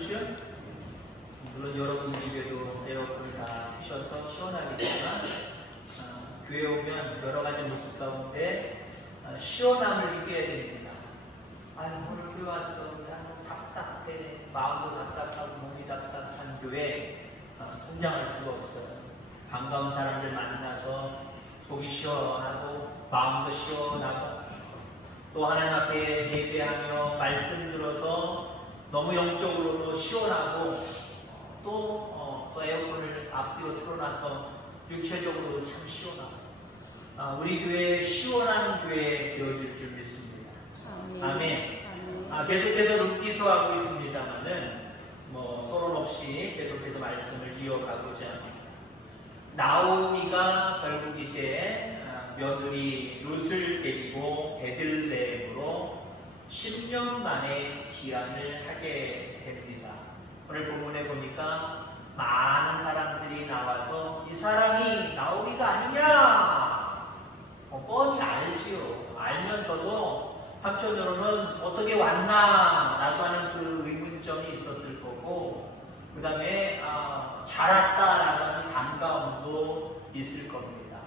유치원? 물론 여러분 집에도 에어컨을 다 트셔서 시원하겠지만 교회 오면 여러 가지 모습 가운데 시원함을 느껴야 됩니다. 아유, 오늘 교회 왔어. 나는 답답해. 마음도 답답하고 몸이 답답한 교회 성장할 수가 없어요. 반가운 사람들 만나서 속이 시원하고 마음도 시원하고 또 하나님 앞에 예배하며 말씀 들어서 너무 영적으로도 시원하고 또 에어컨을 앞뒤로 틀어놔서 육체적으로도 참 시원하고 우리 교회 시원한 교회 되어질 줄 믿습니다. 아멘. 계속해서 룻기서하고 있습니다만은 서론 없이 계속해서 말씀을 이어가고자 합니다. 나오미가 결국 이제 며느리 룻을 데리고 베들레헴으로 10년 만에 귀환을 하게 됩니다. 오늘 본문에 보니까 많은 사람들이 나와서 이 사람이 나오미가 아니냐 뻔히 알지요. 알면서도 한편으로는 어떻게 왔나 라고 하는 그 의문점이 있었을 거고 그 다음에 잘 왔다라고 하는 반가움도 있을 겁니다.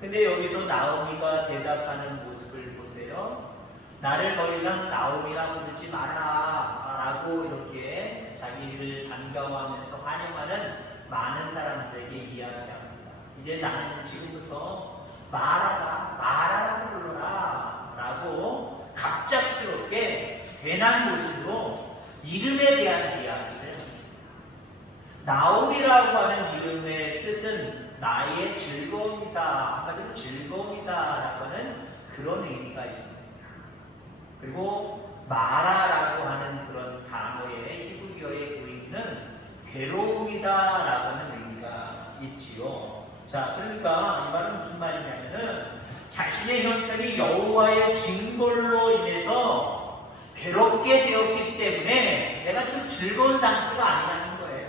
근데 여기서 나오미가 대답하는 모습을 보세요. 나를 더 이상 나오미라고 부르지 마라 라고 이렇게 자기를 반가워하면서 환영하는 많은 사람들에게 이야기합니다. 이제 나는 지금부터 마라라고 불러라 라고 갑작스럽게 괜한 모습으로 이름에 대한 이야기를 합니다. 나오미라고 하는 이름의 뜻은 나의 즐거움이다, 한마디로 즐거움이다 라고 하는 그런 의미가 있습니다. 그리고 마라라고 하는 그런 단어의 히브리어의 의미는 괴로움이다 라고 하는 의미가 있지요. 자, 그러니까 이 말은 무슨 말이냐면은 자신의 형편이 여호와의 징벌로 인해서 괴롭게 되었기 때문에 내가 좀 즐거운 상태가 아니라는 거예요.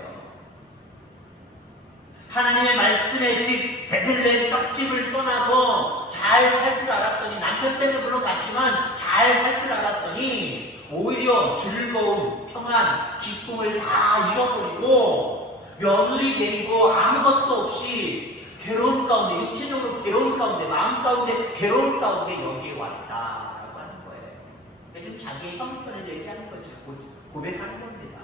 하나님의 말씀의 집 베들레헴 떡집을 떠나서 잘 살 줄 알았더니 남편 때문에 물론 갔지만 잘 살 줄 알았더니 오히려 즐거움, 평안, 기쁨을 다 잃어버리고 며느리 데리고 아무것도 없이 괴로움 가운데, 육체적으로 괴로움 가운데, 마음 가운데 괴로움 가운데 여기에 왔다라고 하는 거예요. 지금 자기의 형편을 얘기하는 거죠. 고백하는 겁니다.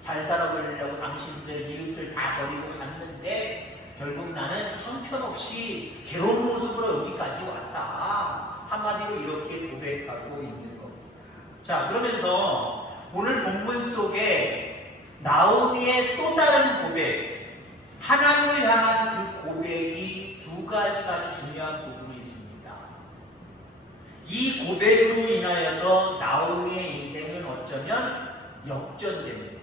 잘 살아보려고 당신들 이웃들 다 버리고 갔는데 결국 나는 형편없이 괴로운 모습으로 여기까지 왔다. 한마디로 이렇게 고백하고 있는 겁니다. 자, 그러면서 오늘 본문 속에 나오미의 또 다른 고백, 하나님을 향한 그 고백이 두 가지가 아주 중요한 부분이 있습니다. 이 고백으로 인하여서 나오미의 인생은 어쩌면 역전됩니다.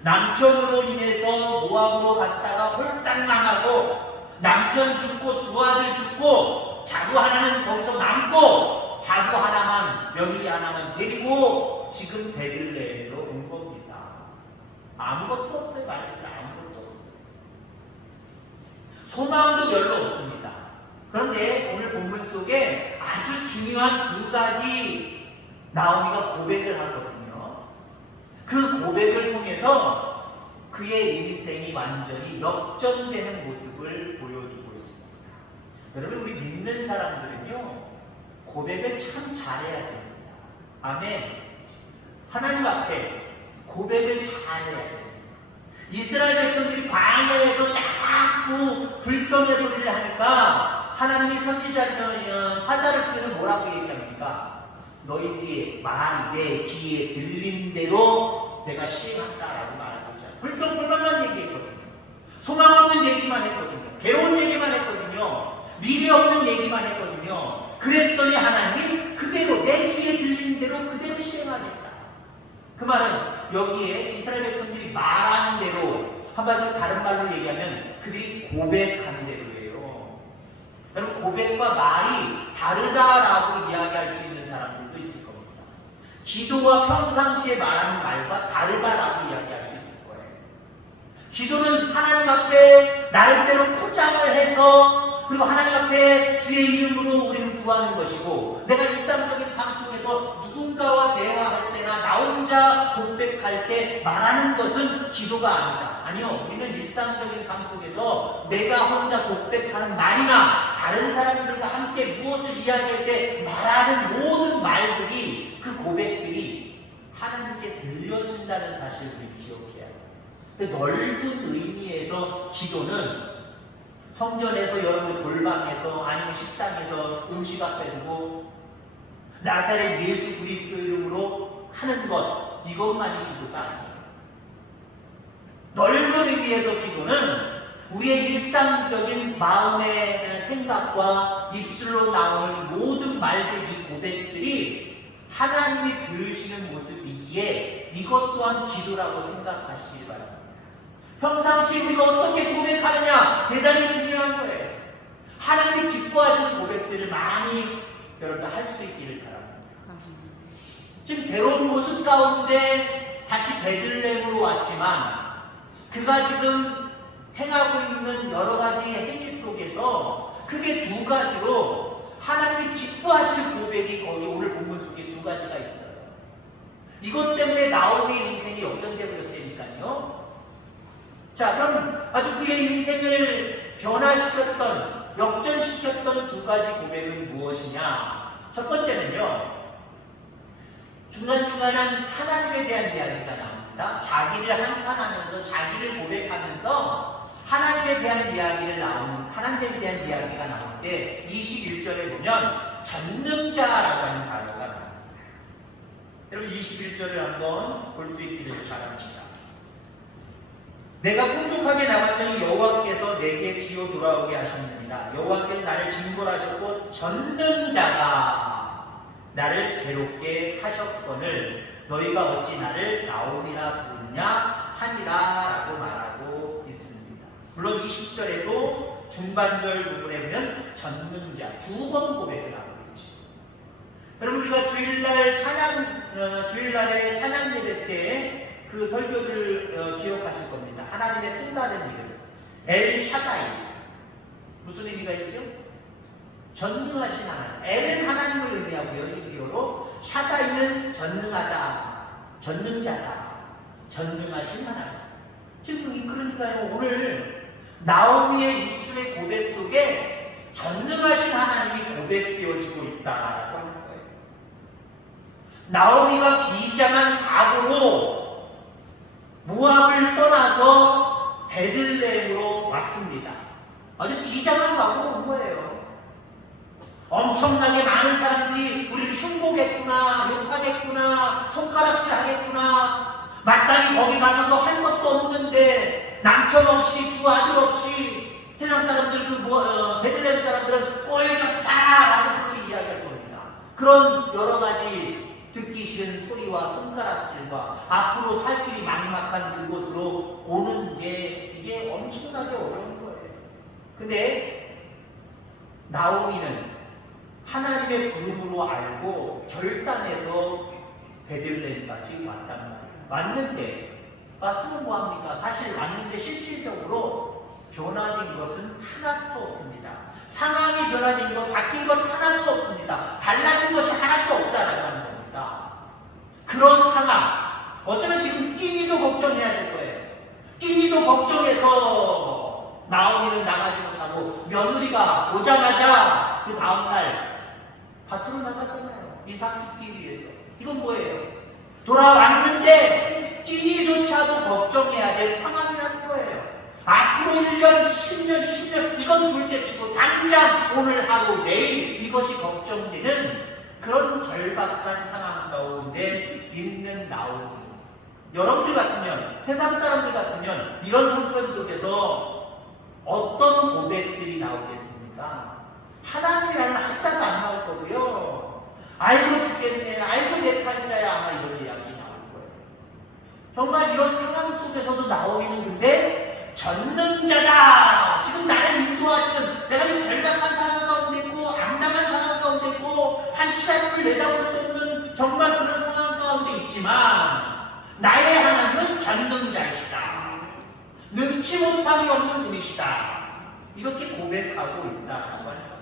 남편으로 인해서 모압으로 갔다가 홀딱 망하고 남편 죽고 두 아들 죽고 자부 하나는 거기서 남고 자부 하나만 며느리 하나만 데리고 지금 베들레헴으로 온 겁니다. 아무것도 없어요. 말해도 아무것도 없어요. 소망도 별로 없습니다. 그런데 오늘 본문 속에 아주 중요한 두 가지 나오미가 고백을 하거든요. 그 고백을 통해서 그의 인생이 완전히 역전되는 모습을 보여주고 있습니다. 여러분, 우리 믿는 사람들은요 고백을 참 잘해야 됩니다. 아멘. 하나님 앞에 고백을 잘해야 됩니다. 이스라엘 백성들이 광야에서 자꾸 불평의 소리를 하니까 하나님이 사자를 통해서 뭐라고 얘기합니까? 너희들이 말이 내 귀에 들린 대로 내가 시행한다라고 말하고 있잖아요. 불평불만만 얘기했거든요. 소망 없는 얘기만 했거든요. 괴로운 얘기만 했거든요. 미래 없는 얘기만 했거든요. 그랬더니 하나님 그대로 내 귀에 들린 대로 그대로 시행하겠다. 그 말은 여기에 이스라엘 백성들이 말한 대로, 한마디로 다른 말로 얘기하면 그들이 고백한 대로예요. 여러분, 고백과 말이 다르다라고 이야기할 수 있는 사람들도 있을 겁니다. 기도와 평상시에 말하는 말과 다르다라고 이야기할 수 있을 거예요. 기도는 하나님 앞에 나름대로 포장을 해서 그리고 하나님 앞에 주의 이름으로 우리는 구하는 것이고, 내가 일상적인 삶 속에서 누군가와 대화할 때나 나 혼자 혼자 고백할 때 말하는 것은 지도가 아니다. 아니요. 우리는 일상적인 삶 속에서 내가 혼자 고백하는 말이나 다른 사람들과 함께 무엇을 이야기할 때 말하는 모든 말들이, 그 고백들이 하나님께 들려진다는 사실을 우리 기억해야 돼요. 근데 넓은 의미에서 지도는 성전에서, 여러분들 골방에서, 아니면 식당에서 음식 앞에 두고 나사렛 예수 그리스도 이름으로 하는 것, 이것만이 기도가 아니에요. 넓은 의미에서 기도는 우리의 일상적인 마음의 생각과 입술로 나오는 모든 말들, 이 고백들이 하나님이 들으시는 모습이기에 이것 또한 지도라고 생각하시길 바랍니다. 평상시 우리가 어떻게 고백하느냐, 대단히 중요한 거예요. 하나님이 기뻐하시는 고백들을 많이 여러분들 할 수 있기를 바랍니다. 지금 괴로운 모습 가운데 다시 베들레헴으로 왔지만 그가 지금 행하고 있는 여러 가지 행위 속에서 크게 두 가지로 하나님이 기뻐하시는 고백이 거기 오늘 본문 속에 두 가지가 있어요. 이것 때문에 나오미의 인생이 역전되어 버렸다니까요. 자, 그럼 아주 그의 인생을 변화시켰던, 역전시켰던 두 가지 고백은 무엇이냐? 첫 번째는요, 중간중간한 하나님에 대한 이야기가 나옵니다. 자기를 한탄하면서, 자기를 고백하면서 하나님에 대한 이야기를 나오는, 하나님에 대한 이야기가 나오는데 21절에 보면 전능자라고 하는 단어가 나옵니다. 여러분 21절을 한번 볼 수 있기를 바랍니다. 내가 풍족하게 나갔더니 여호와께서 내게 비어 돌아오게 하셨느니라. 여호와께서 나를 징벌하셨고 전능자가 나를 괴롭게 하셨거늘 너희가 어찌 나를 나오미라 부르냐 하니라 라고 말하고 있습니다. 물론 20절에도 중반절 부분에 보면 전능자 두 번 고백을 하고 있죠. 여러분 우리가 주일날에 찬양 예배 때 그 설교를 기억하실 겁니다. 하나님의 또 다른 이름 엘 샤다이, 무슨 의미가 있죠? 전능하신 하나님. 엘은 하나님을 의미하고요, 히브리어로. 샤다이는 전능하다, 전능자다, 전능하신 하나님. 지금 그러니까요, 오늘 나오미의 입술의 고백 속에 전능하신 하나님이 고백되어지고 있다라고 하는 거예요. 나오미가 비장한 각오로 모압을 떠나서 베들레헴으로 왔습니다. 아주 비장한 각오로 온 거예요. 엄청나게 많은 사람들이 우리를 흉보겠구나, 욕하겠구나, 손가락질 하겠구나, 마땅히 거기 가서도 할 것도 없는데 남편 없이 두 아들 없이 세상 사람들 베들레헴 사람들은 꼴 좋다라고 그렇게 이야기할 겁니다. 그런 여러 가지 듣기 싫은 소리와 손가락질과 앞으로 살 길이 막막한 그곳으로 오는 게 이게 엄청나게 어려운 거예요. 근데 나오미는 하나님의 부름으로 알고 결단해서 베들레헴까지 왔단 말이에요. 왔는데 왔으면 뭐합니까? 사실 왔는데 실질적으로 변화된 것은 하나도 없습니다. 상황이 변화된 것, 바뀐 것 하나도 없습니다. 달라진 것이 하나도 없다라고 하는 겁니다. 그런 상황, 어쩌면 지금 띠니도 걱정해야 될 거예요. 띠니도 걱정해서 나오미는 나가지 못하고 며느리가 오자마자 그 다음날 밭으로 나가잖아요. 이삭 죽기 위해서. 이건 뭐예요? 돌아왔는데 띠니조차도 걱정해야 될 상황이라는 거예요. 앞으로 1년, 10년, 20년 이건 둘째치고 당장 오늘 하루 내일 이것이 걱정되는 그런 절박한 상황 가운데 있는 나오미. 여러분들 같으면, 세상 사람들 같으면 이런 형편 속에서 어떤 고백들이 나오겠습니까? 하나님이라는 한자도 안 나올 거고요. 아이고 죽겠네, 아이고 내 팔자야, 아마 이런 이야기 나올 거예요. 정말 이런 상황 속에서도 나오미는 근데 전능자다. 지금 나를 인도하시는, 내가 지금 절박한 상황 가운데 있고 암담한 상황 가운데 있고 한치 앞을 내다볼 수 없는 정말 그런 상황 가운데 있지만 나의 하나님은 전능자이시다. 능치 못함이 없는 분이시다. 이렇게 고백하고 있다라고 하는 겁니다.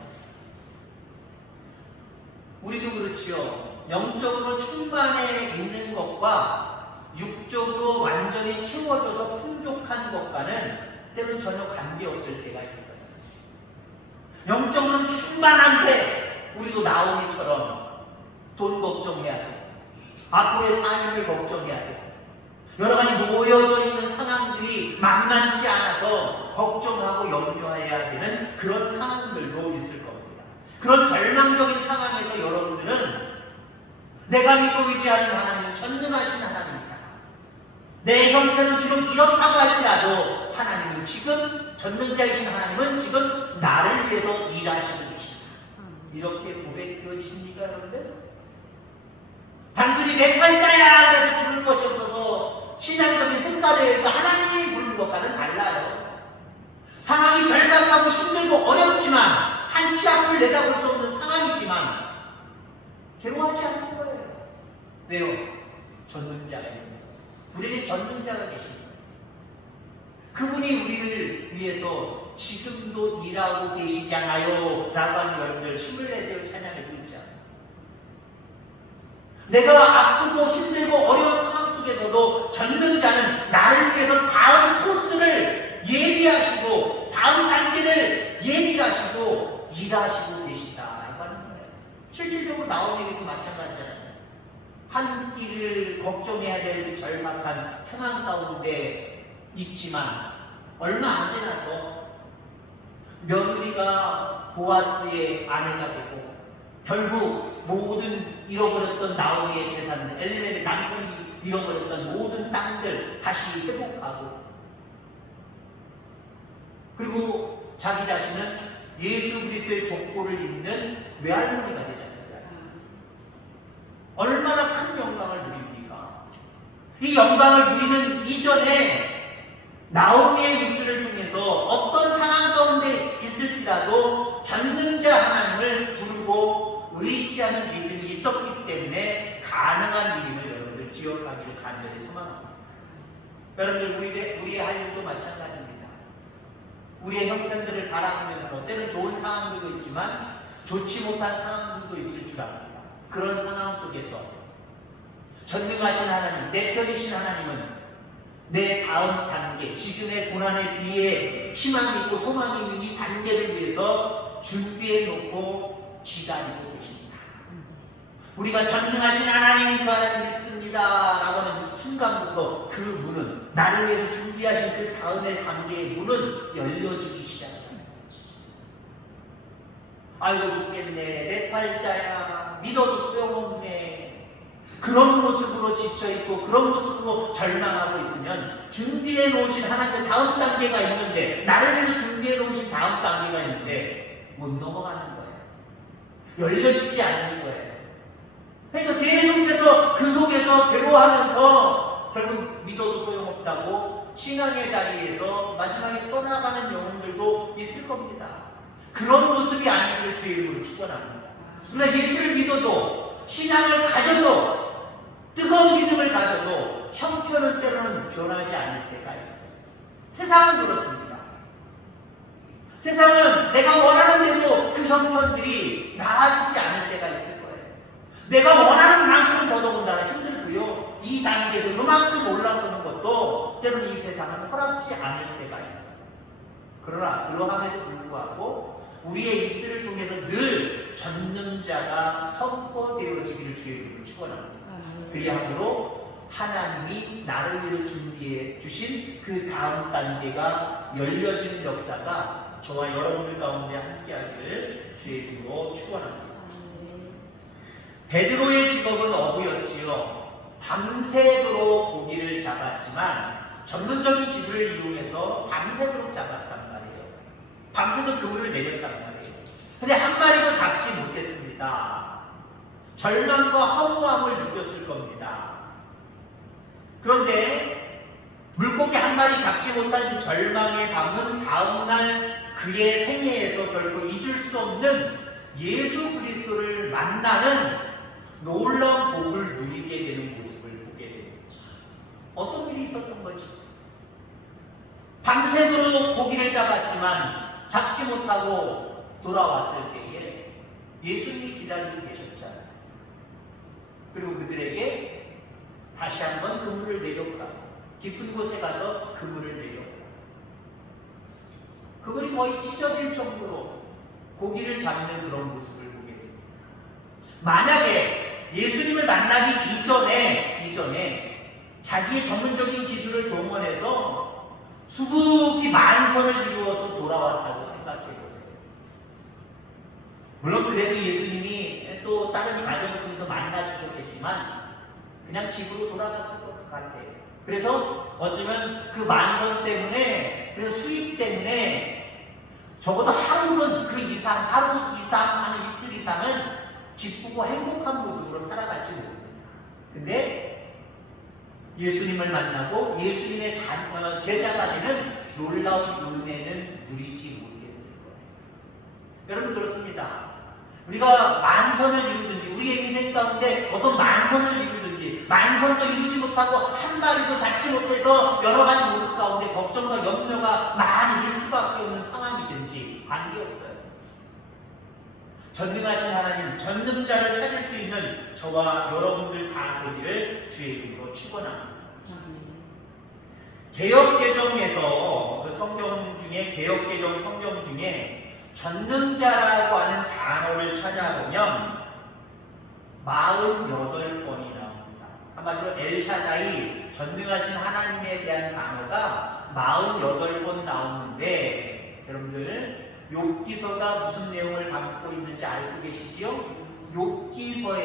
우리도 그렇지요. 영적으로 충만해 있는 것과 육적으로 완전히 채워져서 풍족한 것과는 때로는 전혀 관계없을 때가 있어요. 영적으로는 충만한데 우리도 나오미처럼 돈 걱정해야 돼. 앞으로의 삶을 걱정해야 돼. 여러 가지 놓여져 있는 상황들이 만만치 않아서 걱정하고 염려해야 되는 그런 상황들도 있을 겁니다. 그런 절망적인 상황에서 여러분들은 내가 믿고 의지하는 하나님은 전능하신 하나님이다. 내 형편은 비록 이렇다고 할지라도 하나님은 지금 전능자이신 하나님은 지금 나를 위해서 일하시고 계십니다. 이렇게 고백되어지십니까 여러분들? 단순히 내 팔자야 그래서 부를 것이 없어서 신앙적인 생각에서 하나님이 부르는 것과는 달라요. 상황이 절박하고 힘들고 어렵지만 한 치 앞을 내다볼 수 없는 상황이지만 괴로워하지 않는 거예요. 왜요? 전능자가 있는 우리에게 전능자가 계십니다. 그분이 우리를 위해서 지금도 일하고 계시잖아요 라고 하는 여러분들 힘을 내세요 찬양해도 있잖아요. 내가 아프고 힘들고 어려운 상황 속에서도 전능자는 나를 위해서 다음 코스를 예비하시고 다음 단계를 예비하시고 일하시고 계시다 이거 하는 거예요. 실질적으로 나오미에게도 마찬가지잖아요. 한 길을 걱정해야 될 그 절박한 상황 가운데 있지만 얼마 안 지나서 며느리가 보아스의 아내가 되고 결국 모든 잃어버렸던 나오미의 재산들, 엘리멜렉 남편이 잃어버렸던 모든 땅들 다시 회복하고 그리고 자기 자신은 예수 그리스도의 족보를 입는 외할머니가 되잖아요. 얼마나 큰 영광을 누립니까? 이 영광을 누리는 이전에 나오미의 입술을 통해서 어떤 상황 가운데 있을지라도 전능자 하나님을 부르고 의지하는 믿음이 있었기 때문에 가능한 일임을 여러분들 기억하기를 간절히 소망합니다. 여러분들 우리의 할 일도 마찬가지입니다. 우리의 형편들을 바라보면서 때는 좋은 상황들도 있지만 좋지 못한 상황들도 있을 줄 압니다. 그런 상황 속에서 전능하신 하나님, 내 편이신 하나님은 내 다음 단계, 지금의 고난의 뒤에 희망이 있고 소망이 있는 이 단계를 위해서 준비해 놓고 기다리고 계십니다. 우리가 전능하신 하나님 그 하나님 믿습니다 라고 하는 이 순간부터 그 문은 나를 위해서 준비하신 그 다음의 단계의 문은 열려지기 시작합니다. 아이고 죽겠네, 내 팔자야, 믿어도 소용없네. 그런 모습으로 지쳐있고 그런 모습으로 절망하고 있으면 준비해 놓으신 하나님의 다음 단계가 있는데 나를 위해서 준비해 놓으신 다음 단계가 있는데 못 넘어가는 거예요. 열려지지 않는 거예요. 그러니까 계속해서 그 속에서 괴로워하면서 결국 믿어도 소용없다고 신앙의 자리에서 마지막에 떠나가는 영혼들도 있을 겁니다. 그런 모습이 아니길 주의 이름으로 축원합니다. 우리가 예수를 믿어도 신앙을 가져도 뜨거운 믿음을 가져도 형편은 때로는 변하지 않을 때가 있어요. 세상은 그렇습니다. 세상은 내가 원하는 대로 그 형편들이 나아지지 않을 때가 있을 거예요. 내가 원하는 만큼 더더군다나 힘들고요. 이 단계에서 그만큼 올라서는 것도 때로는 이 세상은 허락지 않을 때가 있어요. 그러나 그러함에도 불구하고 우리의 입술을 통해서 늘 전능자가 선포되어지기를 주의 이름으로 축원합니다. 그리함으로 하나님이 나를 위해 준비해 주신 그 다음 단계가 열려지는 역사가 저와 여러분들 가운데 함께하기를 주의 이름으로 축원합니다. 베드로의 직업은 어부였지요. 밤새도록 고기를 잡았지만 전문적인 기술을 이용해서 밤새도록 잡았단 말이에요. 밤새도 그물을 내렸단 말이에요. 근데 한 마리도 잡지 못했습니다. 절망과 허무함을 느꼈을 겁니다. 그런데 물고기 한 마리 잡지 못한 그 절망의 밤은 다음날 그의 생애에서 결코 잊을 수 없는 예수 그리스도를 만나는 놀라운 복을 누리게 되는 모습을 보게 됩니다. 어떤 일이 있었던 거지? 밤새도록 고기를 잡았지만 잡지 못하고 돌아왔을 때에 예수님이 기다리고 계셨잖아요. 그리고 그들에게 다시 한번 그물을 내려보라. 깊은 곳에 가서 그물을 내려보라. 그물이 거의 찢어질 정도로 고기를 잡는 그런 모습을 보게 됩니다. 만약에 예수님을 만나기 이전에 자기의 전문적인 기술을 동원해서 수북히 만선을 이루어서 돌아왔다고 생각해 보세요. 물론 그래도 예수님이 또 다른 가정을 통해서 만나 주셨겠지만 그냥 집으로 돌아갔을 것 같아요. 그래서 어쩌면 그 만선 때문에, 그 수입 때문에 적어도 하루는 그 이상, 하루 이상, 아니 이틀 이상은 기쁘고 행복한 모습으로 살아갈지 모릅니다. 근데 예수님을 만나고 예수님의 제자가 되는 놀라운 은혜는 누리지 못했을 거예요. 여러분 그렇습니다. 우리가 만선을 이루든지 우리의 인생 가운데 어떤 만선을 이루든지 만선도 이루지 못하고 한 마리도 잡지 못해서 여러 가지 모습 가운데 걱정과 염려가 많이 들 수밖에 없는 상황이든지 관계없어요. 전능하신 하나님, 전능자를 찾을 수 있는 저와 여러분들 다 되기를 주의 이름으로 축원합니다. 개역개정에서 그 성경 중에 개역개정 성경 중에 전능자라고 하는 단어를 찾아보면 48번이 나옵니다. 한마디로 엘샤다이, 전능하신 하나님에 대한 단어가 48번 나오는데 여러분들 욥기서가 무슨 내용을 담고 있는지 알고 계시지요? 욥기서에서만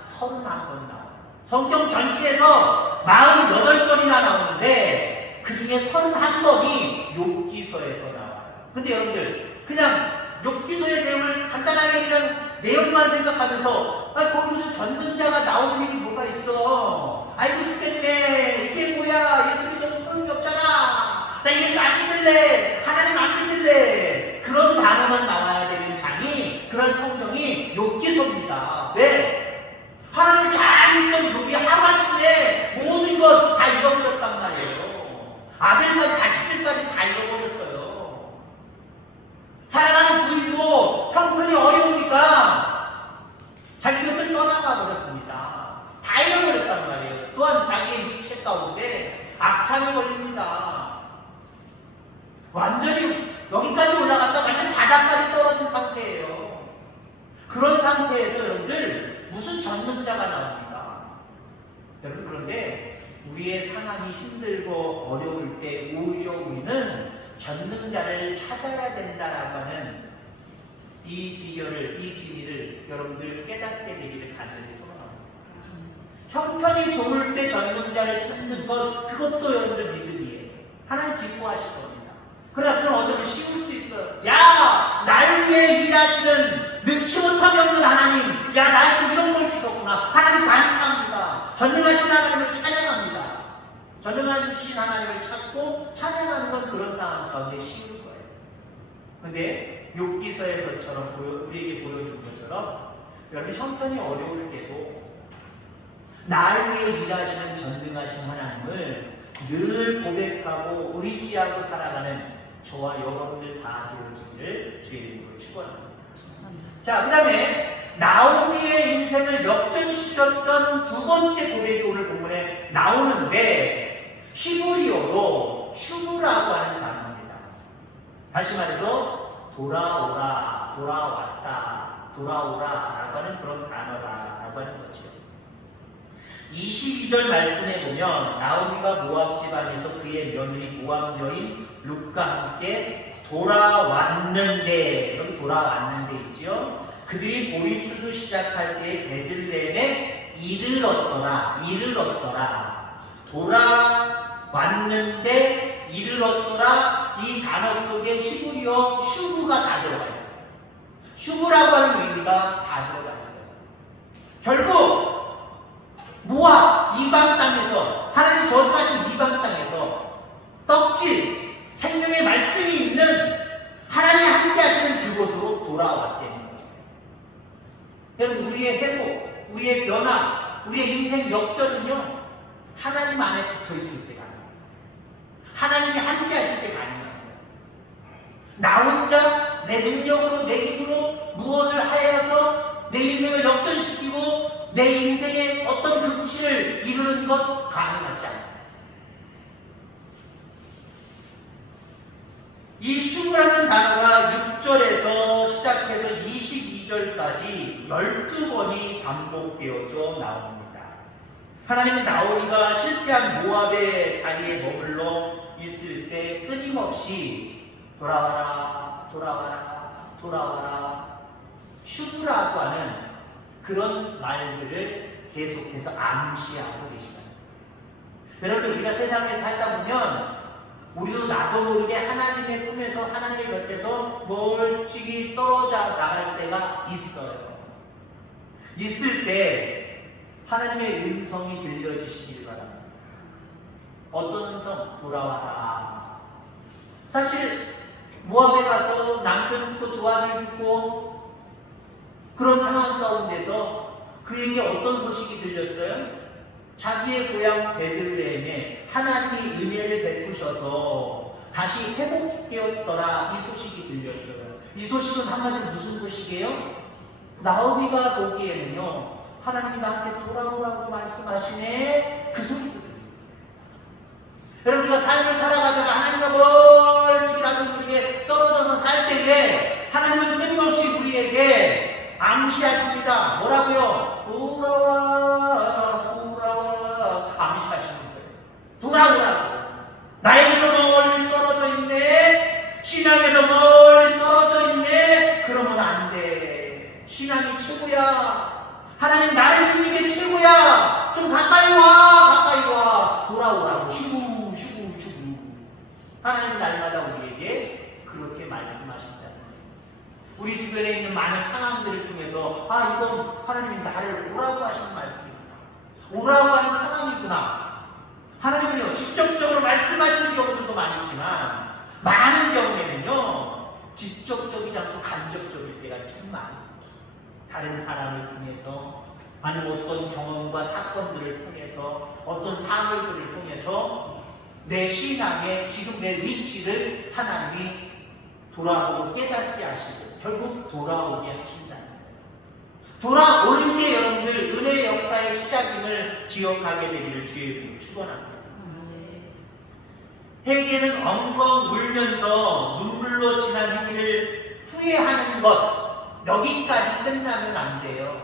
31번 나와요. 성경 전체에서 48번이나 나오는데 그 중에 31번이 욥기서에서 나와요. 근데 여러분들 그냥 욥기서의 내용을 간단하게 그냥 내용만 생각하면서 거기 무슨 전능자가 나올 일이 뭐가 있어? 아이고 죽겠네. 이게 뭐야? 예수 믿어도 소용이 없잖아. 나 예수 안 믿을래. 하나님 안 믿을래. 그런 단어만 나와야 되는 장이, 그런 성경이 욥기서입니다. 왜? 하나님을 잘 믿던 욥이 하루아침에 모든 것 다 잃어버렸단 말이에요. 아들까지 자식들까지 다 잃어버렸어요. 사랑하는 부인도 형편이 어려우니까 자기 곁을 떠나가 버렸습니다. 다 잃어버렸단 말이에요. 또한 자기의 육체 가운데 악창이 걸립니다. 완전히 여기까지 올라갔다 완전 바닥까지 떨어진 상태예요. 그런 상태에서 여러분들 무슨 전능자가 나옵니까? 여러분 그런데 우리의 상황이 힘들고 어려울 때 오히려 우리는 전능자를 찾아야 된다라고 하는 이 비결을, 이 비밀을 여러분들 깨닫게 되기를 간절히 소원합니다. 형편이 좋을 때 전능자를 찾는 것, 그것도 여러분들 믿음이에요. 하나님 기뻐하실 겁니다. 그러나 그건 어쩌면 쉬울 수 있어요. 야! 날 위해 일하시는 능치 못함이 없는 하나님, 야 나한테 이런 걸 주셨구나. 하나님 감사합니다. 전능하신 하나님을 찬양합니다. 전능하신 하나님을 찾고 찬양하는 건 그런 상황 가운데 쉬운 거예요. 그런데 욥기서에서처럼 우리에게 보여준 것처럼 여러분 형편이 어려울 때도 날 위해 일하시는 전능하신 하나님을 늘 고백하고 의지하고 살아가는 저와 여러분들 다 되어지기를 주의 이름으로 축원합니다. 자, 그 다음에 나오미의 인생을 역전시켰던 두 번째 고백이 오늘 본문에 나오는데 히브리어로 슈브라고 하는 단어입니다. 다시 말해서 돌아오라, 돌아왔다, 돌아오라 라고 하는 그런 단어라고 하는 거죠. 22절 말씀에 보면 나오미가 모압 집안에서 그의 며느리 모압 여인 룻과 함께 돌아왔는데, 여기 돌아왔는데 있지요. 그들이 보리 추수 시작할 때 베들레헴에 이르렀더라. 돌아왔는데 이르렀더라. 이 단어 속에 히브리어 슈브가 다 들어가 있어요. 슈브라고 하는 의미가 다 들어가 있어요. 결국 모압 이방 땅에서, 하나님이 저주하신 이방 땅에서 떡질, 생명의 말씀이 있는 하나님이 함께 하시는 그곳으로 돌아왔다는 거예요. 여러분 우리의 회복, 우리의 변화, 우리의 인생 역전은요 하나님 안에 붙어 있을 때 가능해요. 하나님이 함께 하실 때 가능해요. 나 혼자 내 능력으로 내 힘으로 무엇을 하여서 내 인생을 역전시키고 내 인생의 어떤 극치를 이루는 것 가능하지 않아요. 이 슈라는 단어가 6절에서 시작해서 22절까지 12번이 반복되어져 나옵니다. 하나님은 나오미가 실패한 모압의 자리에 머물러 있을 때 끊임없이 돌아와라, 돌아와라, 돌아와라, 슈브라고 하는 그런 말들을 계속해서 암시하고 계십니다. 여러분들, 우리가 세상에 살다 보면 우리도 나도 모르게 하나님의 품에서, 하나님의 곁에서 멀찍이 떨어져 나갈 때가 있어요. 있을 때 하나님의 음성이 들려지시길 바랍니다. 어떤 음성? 돌아와라. 사실 모압에 가서 남편 죽고 두 아들 죽고 그런 상황 가운데서 그에게 어떤 소식이 들렸어요? 자기의 고향 베들레헴에 하나님이 은혜를 베푸셔서 다시 회복되었더라, 이 소식이 들렸어요. 이 소식은 한마디로 무슨 소식이에요? 나오미가 보기에는요, 하나님이 나한테 돌아오라고 말씀하시네, 그 소리도 들려요. 여러분, 우리가 삶을 살아가다가 하나님과 멀찍이 나도 모르게 떨어져서 살 때에 하나님은 끊임없이 우리에게 암시하십니다. 뭐라고요? 돌아와, 돌아와, 암시하시는 거예요. 돌아오라고. 나에게서 멀리 떨어져 있네. 신앙에서 멀리 떨어져 있네. 그러면 안 돼. 신앙이 최고야. 하나님 나를 믿는 게 최고야. 좀 가까이 와, 가까이 와. 돌아오라고. 슈구, 슈구, 슈구. 하나님 날마다 우리에게 그렇게 말씀하신다. 우리 주변에 있는 많은 상황들을 통해서 이건 하나님이 나를 오라고 하시는 말씀입니다. 오라고 하는 상황이구나. 하나님은요, 직접적으로 말씀하시는 경우들도 많이 있지만 많은 경우에는요, 직접적이지 않고 간접적일 때가 참 많이 있어요. 다른 사람을 통해서, 아니면 어떤 경험과 사건들을 통해서, 어떤 사물들을 통해서 내 신앙의 지금 내 위치를 하나님이 돌아오고 깨닫게 하시고 결국 돌아오게 하신다는 거예요. 돌아오는 게 여러분들 은혜의 역사의 시작임을 기억하게 되기를 주의 이름으로 축원합니다. 회개는 엉엉 울면서 눈물로 지난 행위를 후회하는 것, 여기까지 끝나면 안 돼요.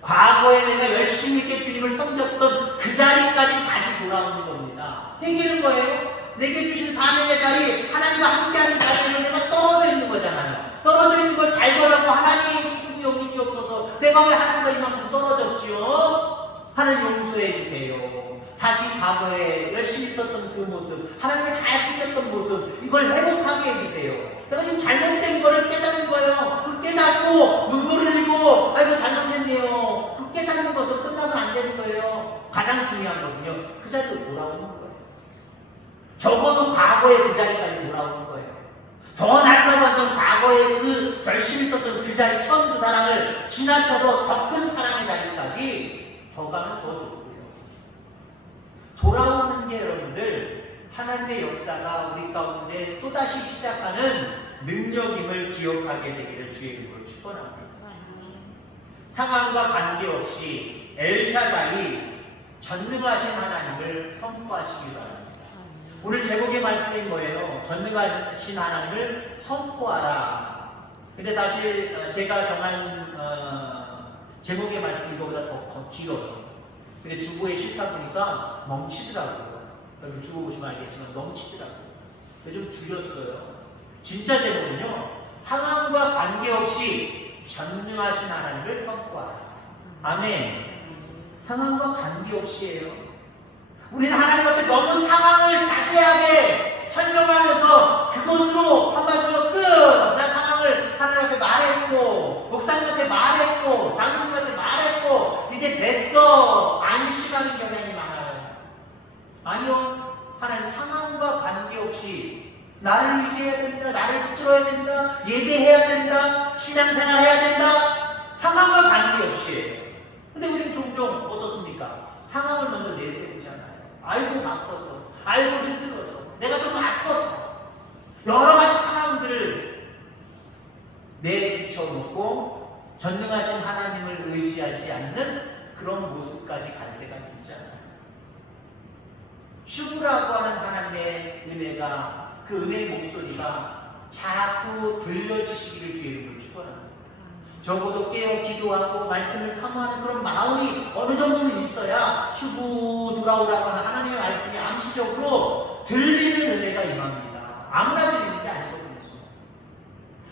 과거에 내가 열심히 있게 주님을 섬겼던 그 자리까지 다시 돌아오는 겁니다. 회개는 뭐예요? 내게 주신 사명의 자리, 하나님과 함께하는 자리에 내가 떨어져 있는 거잖아요. 떨어져 있는 걸 발견하고 하나님 축복이 여기 없어서 내가 왜 하나님과 이만큼 떨어졌지요? 하나님 용서해 주세요. 다시 과거에 열심히 있었던 그 모습, 하나님을 잘 섬겼던 모습, 이걸 회복하게 해주세요. 내가 지금 잘못된 거를 깨닫는 거예요. 그 깨닫고 눈물 흘리고 아이고 잘못했네요. 그 깨닫는 것으로 끝나면 안 되는 거예요. 가장 중요한 것은요, 그 자리로 돌아오는 거예요. 적어도 과거의 그 자리까지 돌아오는 거예요. 더 낫다고 하던 과거에 그 열심히 있었던 그 자리, 처음 그 사랑을 지나쳐서 더 큰 사랑의 자리까지 더 가면 더 좋고요. 돌아오는 게 여러분들 하나님의 역사가 우리 가운데 또다시 시작하는 능력임을 기억하게 되기를 주의 이름으로 축원합니다. 상황과 관계없이 엘샤다이 전능하신 하나님을 선포하시기 바랍니다. 오늘 제목의 말씀이 뭐예요? 전능하신 하나님을 선포하라. 근데 사실 제가 정한 제목의 말씀이 이거보다 더 길어요. 근데 주보에 싣다 보니까 넘치더라고요. 여러분 주보 보시면 알겠지만 넘치더라고요. 그래서 좀 줄였어요. 진짜 제목은요, 상황과 관계없이 전능하신 하나님을 선포하라. 아멘. 상황과 관계없이예요. 우리는 하나님 앞에 너무 상황을 자세하게 설명하면서 그것으로 한마디로 끝! 나 상황을 하나님 앞에 말했고, 목사님한테 말했고, 장로님한테 말했고, 이제 됐어! 안심하는 경향이 많아요. 아니요. 하나님 상황과 관계없이 나를 의지해야 된다, 나를 붙들어야 된다, 예배해야 된다, 신앙생활 해야 된다. 상황과 관계없이예요. 근데 우리는 종종 어떻습니까? 상황을 먼저 내세우잖아요. 아이고 바빠서, 아이고 힘들어서, 내가 좀 아파서 여러 가지 상황들을 내비쳐놓고 전능하신 하나님을 의지하지 않는 그런 모습까지 갈 때가 있잖아요. 슈브라고 하는 하나님의 은혜가, 그 은혜의 목소리가 자꾸 들려주시기를 주의 이름으로 축원합니다. 적어도 깨어 기도하고 말씀을 사모하는 그런 마음이 어느 정도는 있어야 슈브 돌아오라고 하는 하나님의 말씀이 암시적으로 들리는 은혜가 임합니다. 아무나 들리는 게 아니거든요.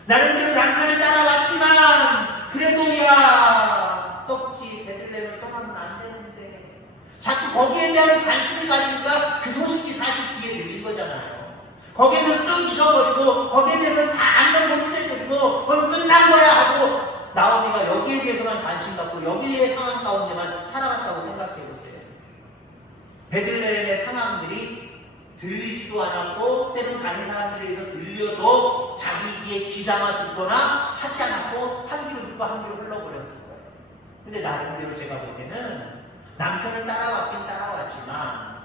나름대로 남편을 따라왔지만 그래도 야 떡지 베들레헴을 떠나면 안 되는데 자꾸 거기에 대한 관심을 가지니까 그 소식이 사실 뒤에 들린 거잖아요. 거기에 대해서 쭉 잃어버리고 거기에 대해서 다 안면 못쓰해버리고 거기 끝난 거야 하고 나오미가 여기에 대해서만 관심 갖고 여기의 상황 가운데만 살아갔다고 생각해 보세요. 베들레헴의 상황들이 들리지도 않았고 때론 다른 사람들에게서 들려도 자기 귀에 귀담아 듣거나 하지 않았고 한 귀로 듣고 한 귀로 흘러버렸을 거예요. 근데 나름대로 제가 보기에는 남편을 따라왔긴 따라왔지만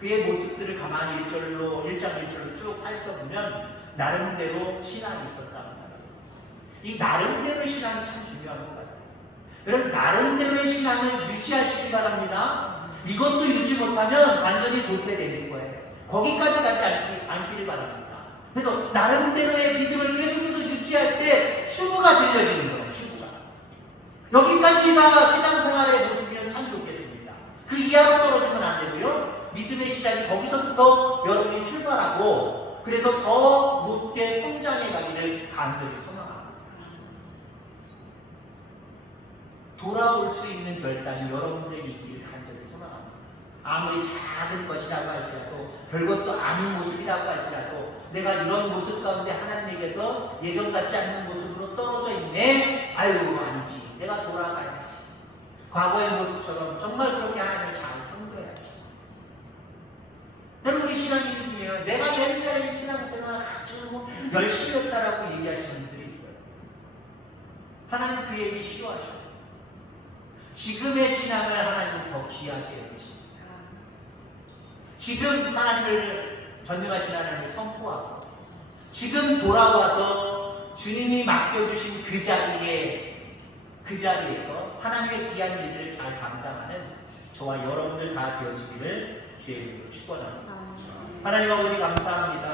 그의 모습들을 가만히 1장 1절로 쭉 살펴보면 나름대로 신앙이 있었단 말이에요. 이 나름대로의 신앙이 참 중요한 것 같아요. 여러분 나름대로의 신앙을 유지하시기 바랍니다. 이것도 유지 못하면 완전히 도태되는 거예요. 거기까지 가지 않기를 바랍니다. 그래서 나름대로의 믿음을 계속해서 유지할 때 슈브가 들려지는 거예요. 슈브가. 여기까지가 신앙생활의 모습이면 참 좋겠습니다. 그 이하로 떨어지면 안 되고요. 믿음의 시작이 거기서부터 여러분이 출발하고 그래서 더 높게 성장해 가기를 간절히 소망합니다. 돌아올 수 있는 결단이 여러분들에게 있기를 간절히 소망합니다. 아무리 작은 것이라고 할지라도 별것도 아닌 모습이라고 할지라도 내가 이런 모습 가운데 하나님에게서 예전 같지 않는 모습으로 떨어져 있네. 아유 아니지. 내가 돌아가야지. 과거의 모습처럼 정말 그렇게 하나님을 잘 섬겨야지. 여러분 우리 신앙인 중에 내가 옛날에 신앙생활 아주 열심히 했다라고 얘기하시는 분들이 있어요. 하나님 그 얘기 싫어하셔요. 지금의 신앙을 하나님은 더 귀하게 여기십니다. 지금 하나님을 전능하신 하나님을 선포하고 지금 돌아와서 주님이 맡겨주신 그 자리에서 하나님의 귀한 일들을 잘 감당하는 저와 여러분들 다 되어지기를 주의 이름으로 축원합니다. 하나님 아버지 감사합니다.